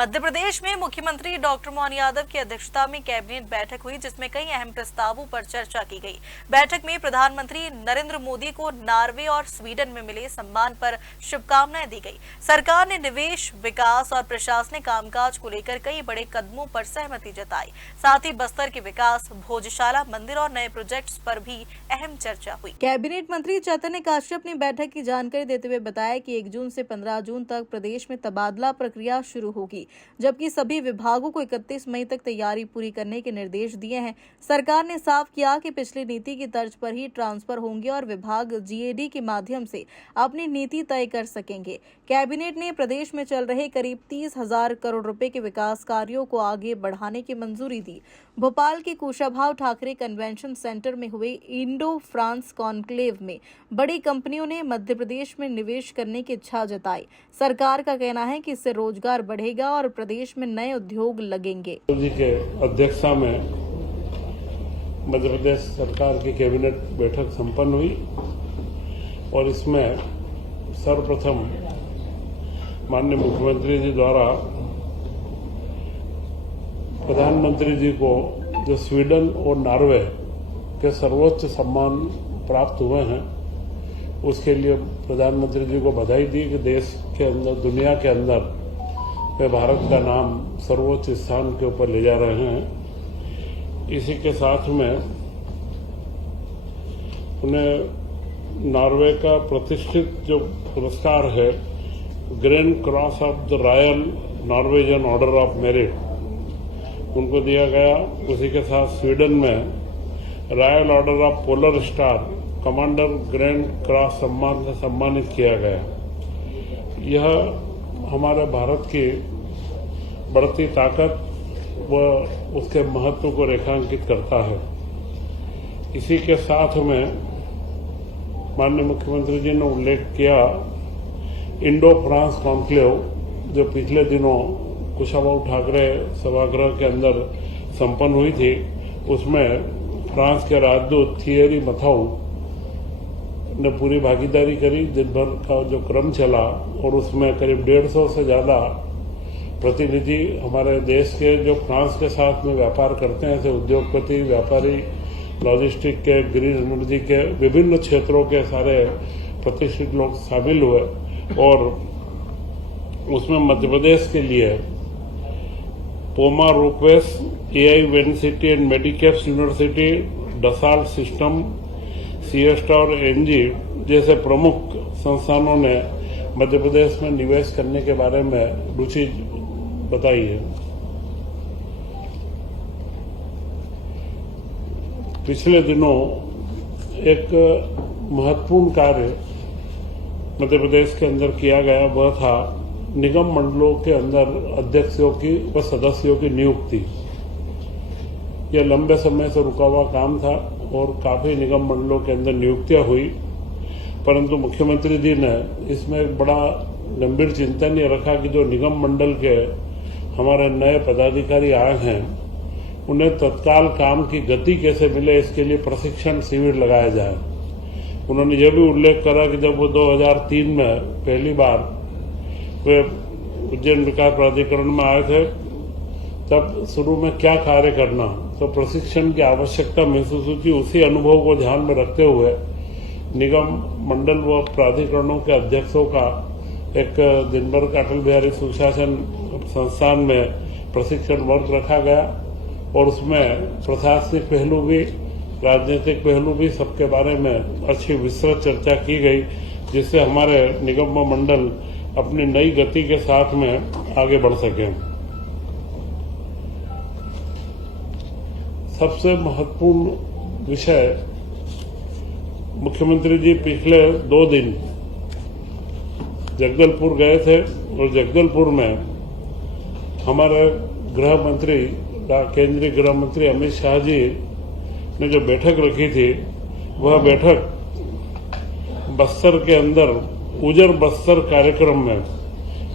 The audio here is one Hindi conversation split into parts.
मध्य प्रदेश में मुख्यमंत्री डॉक्टर मोहन यादव की अध्यक्षता में कैबिनेट बैठक हुई, जिसमें कई अहम प्रस्तावों पर चर्चा की गई। बैठक में प्रधानमंत्री नरेंद्र मोदी को नॉर्वे और स्वीडन में मिले सम्मान पर शुभकामनाएं दी गई। सरकार ने निवेश, विकास और प्रशासनिक कामकाज को लेकर कई बड़े कदमों पर सहमति जताई। साथ ही बस्तर के विकास, भोजशाला, मंदिर और नए प्रोजेक्ट्स पर भी अहम चर्चा हुई। कैबिनेट मंत्री चैतन्य काश्यप ने बैठक की जानकारी देते हुए बताया कि 1 जून से 15 जून तक प्रदेश में तबादला प्रक्रिया शुरू होगी, जबकि सभी विभागों को 31 मई तक तैयारी पूरी करने के निर्देश दिए हैं। सरकार ने साफ किया कि पिछली नीति की तर्ज पर ही ट्रांसफर होंगे और विभाग जीएडी के माध्यम से अपनी नीति तय कर सकेंगे। कैबिनेट ने प्रदेश में चल रहे करीब 30,000 करोड़ रुपए के विकास कार्यों को आगे बढ़ाने की मंजूरी दी। भोपाल के कुशाभाऊ ठाकरे कन्वेंशन सेंटर में हुए इंडो फ्रांस कॉन्क्लेव में बड़ी कंपनियों ने मध्य प्रदेश में निवेश करने की इच्छा जताई। सरकार का कहना है कि इससे रोजगार बढ़ेगा और प्रदेश में नए उद्योग लगेंगे। जी के अध्यक्षता में मध्य प्रदेश सरकार की कैबिनेट बैठक संपन्न हुई और इसमें सर्वप्रथम माननीय मुख्यमंत्री जी द्वारा प्रधानमंत्री जी को जो स्वीडन और नॉर्वे के सर्वोच्च सम्मान प्राप्त हुए हैं, उसके लिए प्रधानमंत्री जी को बधाई दी कि देश के अंदर, दुनिया के अंदर वे भारत का नाम सर्वोच्च स्थान के ऊपर ले जा रहे हैं। इसी के साथ में उन्हें नॉर्वे का प्रतिष्ठित जो पुरस्कार है, grand cross of the royal Norwegian order of merit, उनको दिया गया। उसी के साथ स्वीडन में royal order of polar star commander grand cross सम्मान से सम्मानित किया गया। यह हमारे भारत की बढ़ती ताकत व उसके महत्व को रेखांकित करता है। इसी के साथ में माननीय मुख्यमंत्री जी ने उल्लेख किया इंडो फ्रांस कॉन्क्लेव, जो पिछले दिनों कुशाभाऊ ठाकरे सभागृह के अंदर संपन्न हुई थी। उसमें फ्रांस के राजदूत थियरी मथाऊ ने पूरी भागीदारी करी। दिन भर का जो क्रम चला और उसमें करीब 150 से ज्यादा प्रतिनिधि हमारे देश के जो फ्रांस के साथ में व्यापार करते हैं, ऐसे उद्योगपति, व्यापारी, लॉजिस्टिक के, ग्रीन एनर्जी के विभिन्न क्षेत्रों के सारे प्रतिष्ठित लोग शामिल हुए और उसमें मध्य प्रदेश के लिए पोमा रोकवेस, एआई वेनिसिटी and Medicaps university, Dassault Systemes, सिएस्टा और एनजी जैसे प्रमुख संस्थानों ने मध्य प्रदेश में निवेश करने के बारे में रुचि बताई है। पिछले दिनों एक महत्वपूर्ण कार्य मध्य प्रदेश के अंदर किया गया, वह था निगम मंडलों के अंदर अध्यक्षों की व सदस्यों की नियुक्ति। यह लंबे समय से रुका हुआ काम था और काफी निगम मंडलों के अंदर नियुक्तियां हुई, परंतु मुख्यमंत्री जी ने इसमें एक बड़ा गंभीर चिंतन ये रखा कि जो निगम मंडल के हमारे नए पदाधिकारी आए हैं, उन्हें तत्काल काम की गति कैसे मिले, इसके लिए प्रशिक्षण शिविर लगाया जाए। उन्होंने यह भी उल्लेख करा कि जब वो 2003 में पहली बार वे उज्जैन विकास प्राधिकरण में आए थे, तब शुरू में क्या कार्य करना, तो प्रशिक्षण की आवश्यकता महसूस हुई। उसी अनुभव को ध्यान में रखते हुए निगम मंडल व प्राधिकरणों के अध्यक्षों का एक दिन भर का अटल बिहारी सुशासन संस्थान में प्रशिक्षण वर्ग रखा गया और उसमें प्रशासनिक पहलू भी, राजनीतिक पहलू भी, सबके बारे में अच्छी विस्तृत चर्चा की गई, जिससे हमारे निगम व मंडल अपनी नई गति के साथ में आगे बढ़ सके। सबसे महत्वपूर्ण विषय, मुख्यमंत्री जी पिछले 2 दिन जगदलपुर गए थे और जगदलपुर में हमारे गृह मंत्री, केंद्रीय गृह मंत्री अमित शाह जी ने जो बैठक रखी थी, वह बैठक बस्तर के अंदर उजर बस्तर कार्यक्रम में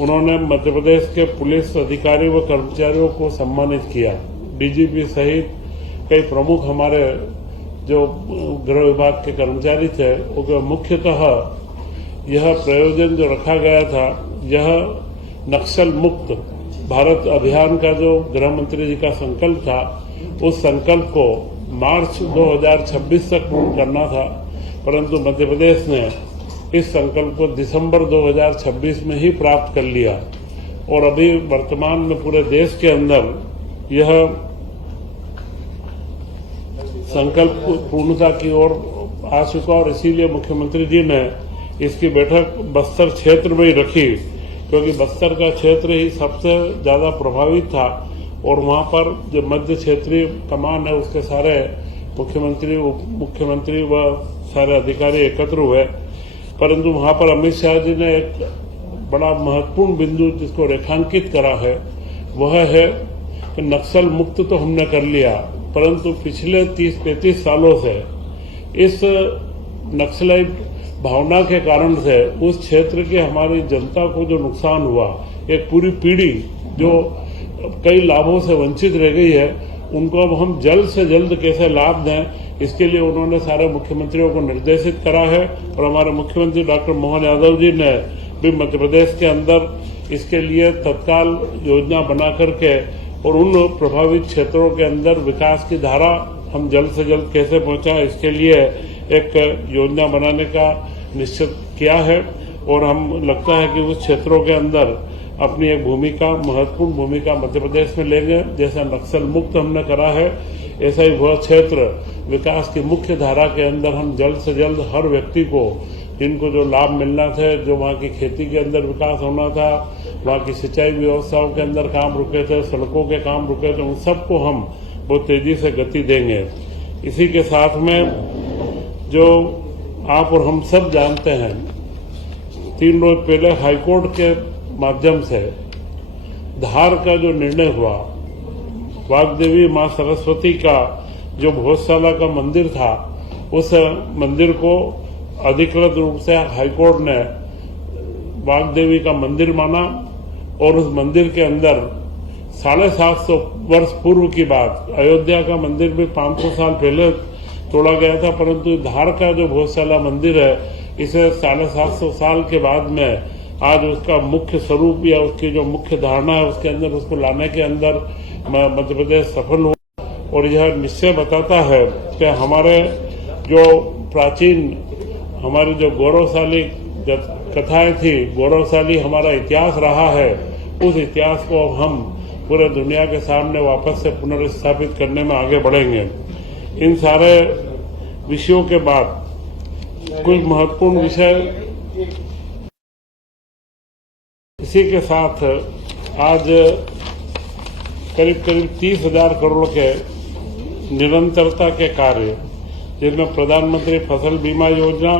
उन्होंने मध्य प्रदेश के पुलिस अधिकारी व कर्मचारियों को सम्मानित किया। डीजीपी सहित कई प्रमुख हमारे जो गृह विभाग के कर्मचारी थे, वो मुख्यतः यह प्रयोजन जो रखा गया था, यह नक्सल मुक्त भारत अभियान का जो गृह मंत्री जी का संकल्प था, उस संकल्प को मार्च 2026 तक पूर्ण करना था, परंतु मध्य प्रदेश ने इस संकल्प को दिसंबर 2026 में ही प्राप्त कर लिया और अभी वर्तमान में पूरे देश के अंदर यह संकल्प पूर्णता की ओर आ चुका और इसीलिए मुख्यमंत्री जी ने इसकी बैठक बस्तर क्षेत्र में ही रखी, क्योंकि बस्तर का क्षेत्र ही सबसे ज्यादा प्रभावित था और वहां पर जो मध्य क्षेत्रीय कमान है उसके सारे मुख्यमंत्री, उप मुख्यमंत्री व सारे अधिकारी एकत्र हुए। परंतु वहां पर अमित शाह जी ने एक बड़ा महत्वपूर्ण बिंदु जिसको रेखांकित करा है, वह है कि नक्सल मुक्त तो हमने कर लिया, परंतु पिछले 30-35 सालों से इस नक्सलाइट भावना के कारण से उस क्षेत्र की हमारी जनता को जो नुकसान हुआ, एक पूरी पीढ़ी जो कई लाभों से वंचित रह गई है, उनको अब हम जल्द से जल्द कैसे लाभ दें, इसके लिए उन्होंने सारे मुख्यमंत्रियों को निर्देशित करा है और हमारे मुख्यमंत्री डॉक्टर मोहन यादव जी ने भी मध्य प्रदेश के अंदर इसके लिए तत्काल योजना बना करके और उन प्रभावित क्षेत्रों के अंदर विकास की धारा हम जल्द से जल्द कैसे पहुंचाएं, इसके लिए एक योजना बनाने का निश्चित किया है और हम लगता है कि उस क्षेत्रों के अंदर अपनी एक भूमिका, महत्वपूर्ण भूमिका मध्य प्रदेश में लेंगे। जैसा नक्सल मुक्त हमने करा है, ऐसा ही वह क्षेत्र विकास की मुख्य धारा के अंदर हम जल्द से जल्द हर व्यक्ति को, जिनको जो लाभ मिलना था, जो वहाँ की खेती के अंदर विकास होना था, वहाँ की सिंचाई व्यवस्थाओं के अंदर काम रुके थे, सड़कों के काम रुके थे, उन सबको हम बहुत तेजी से गति देंगे। इसी के साथ में जो आप और हम सब जानते हैं, 3 रोज पहले हाईकोर्ट के माध्यम से धार का जो निर्णय हुआ, वाग्देवी मां सरस्वती का जो भोजशाला का मंदिर था, उस मंदिर को अधिकृत रूप से हाईकोर्ट ने वाग्देवी का मंदिर माना और उस मंदिर के अंदर 750 वर्ष पूर्व की बात, अयोध्या का मंदिर भी 500 साल पहले तोड़ा गया था, परंतु धार का जो भोजशाला मंदिर है, इसे 750 साल के बाद में आज उसका मुख्य स्वरूप या उसकी जो मुख्य धारणा है उसके अंदर उसको लाने के अंदर मध्य प्रदेश सफल हुआ और यह निश्चय बताता है कि हमारे जो प्राचीन, हमारी जो गौरवशाली कथाएं थी, गौरवशाली हमारा इतिहास रहा है, उस इतिहास को अब हम पूरे दुनिया के सामने वापस से पुनर्स्थापित करने में आगे बढ़ेंगे। इन सारे विषयों के बाद कुछ महत्वपूर्ण विषय, इसी के साथ आज करीब 30,000 करोड़ के निरंतरता के कार्य, जिनमें प्रधानमंत्री फसल बीमा योजना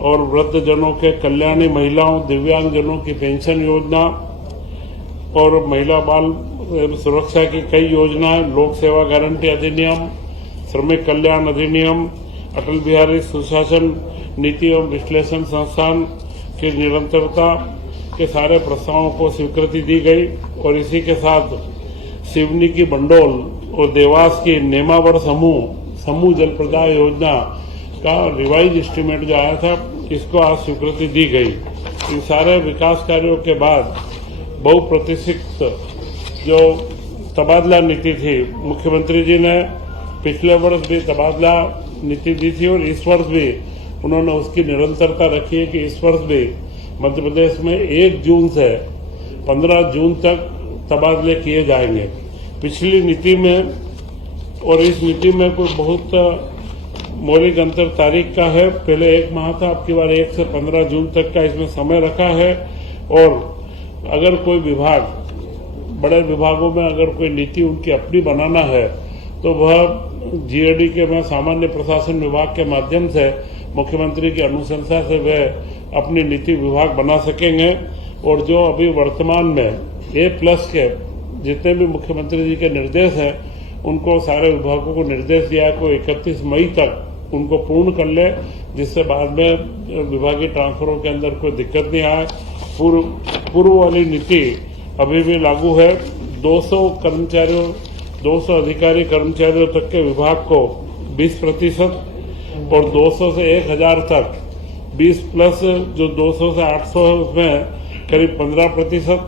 और वृद्धजनों के कल्याणी, महिलाओं, दिव्यांगजनों की पेंशन योजना और महिला बाल सुरक्षा की कई योजनाएं, लोक सेवा गारंटी अधिनियम, श्रमिक कल्याण अधिनियम, अटल बिहारी सुशासन नीति एवं विश्लेषण संस्थान की निरंतरता के सारे प्रस्तावों को स्वीकृति दी गई और इसी के साथ सिवनी की बंडोल और देवास की नेमावर समूह जल प्रदाय योजना का रिवाइज एस्टीमेट जो आया था, इसको आज स्वीकृति दी गई। इन सारे विकास कार्यों के बाद बहुप्रतीक्षित जो तबादला नीति थी, मुख्यमंत्री जी ने पिछले वर्ष भी तबादला नीति दी थी और इस वर्ष भी उन्होंने उसकी निरंतरता रखी है कि इस वर्ष भी मध्य प्रदेश में 1 जून से 15 जून तक तबादले किए जाएंगे। पिछली नीति में और इस नीति में कोई बहुत मौलिक अंतर तारीख का है, पहले 1 माह था, अब की बार 1 से 15 जून तक का इसमें समय रखा है। और अगर कोई विभाग, बड़े विभागों में अगर कोई नीति उनकी अपनी बनाना है तो वह जीएडी के में सामान्य प्रशासन विभाग के माध्यम से मुख्यमंत्री की अनुशंसा से वे अपनी नीति विभाग बना सकेंगे। और जो अभी वर्तमान में A+ के जितने भी मुख्यमंत्री जी के निर्देश हैं, उनको सारे विभागों को निर्देश दिया को 31 मई तक उनको पूर्ण कर ले, जिससे बाद में विभागीय ट्रांसफरों के अंदर कोई दिक्कत नहीं आए। पूर्व वाली नीति अभी भी लागू है। 200 अधिकारी कर्मचारियों तक के विभाग को 20% और 200 से 1000 तक 20+, जो 200 से 800 है उसमें करीब 15%,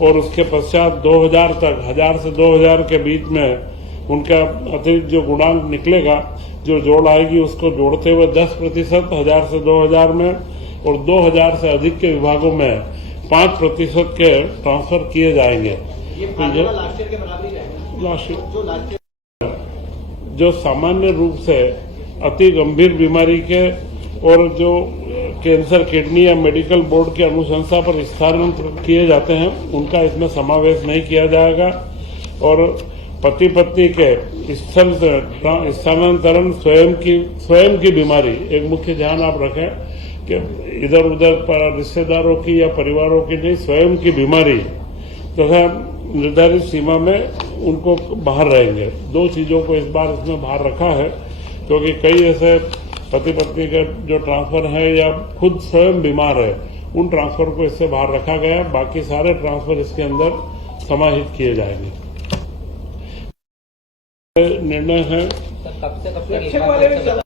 और उसके पश्चात 2000 तक 1000 से 2000 के बीच में उनका अतिरिक्त जो गुणांक निकलेगा, जो जोड़ आएगी, उसको जोड़ते हुए 10% 1000 से 2000 में और 2000 से अधिक के विभागों में 5% के ट्रांसफर किए जाएंगे। लास्ट ईयर के बराबर ही रहेगा। जो सामान्य रूप से अति गंभीर बीमारी के और जो कैंसर, किडनी या मेडिकल बोर्ड की अनुशंसा पर स्थानांतरित किए जाते हैं, उनका इसमें समावेश नहीं किया जाएगा। और पति पत्नी के स्थल से स्थानांतरण स्वयं की बीमारी, एक मुख्य ध्यान आप रखें कि इधर उधर रिश्तेदारों की या परिवारों की नहीं, स्वयं की बीमारी तथा निर्धारित सीमा में उनको बाहर रहेंगे। 2 चीजों को इस बार इसमें बाहर रखा है, क्योंकि कई ऐसे पति पत्नी के जो ट्रांसफर है या खुद स्वयं बीमार है, उन ट्रांसफर को इससे बाहर रखा गया है। बाकी सारे ट्रांसफर इसके अंदर समाहित किए जाएंगे। निर्णय है कब से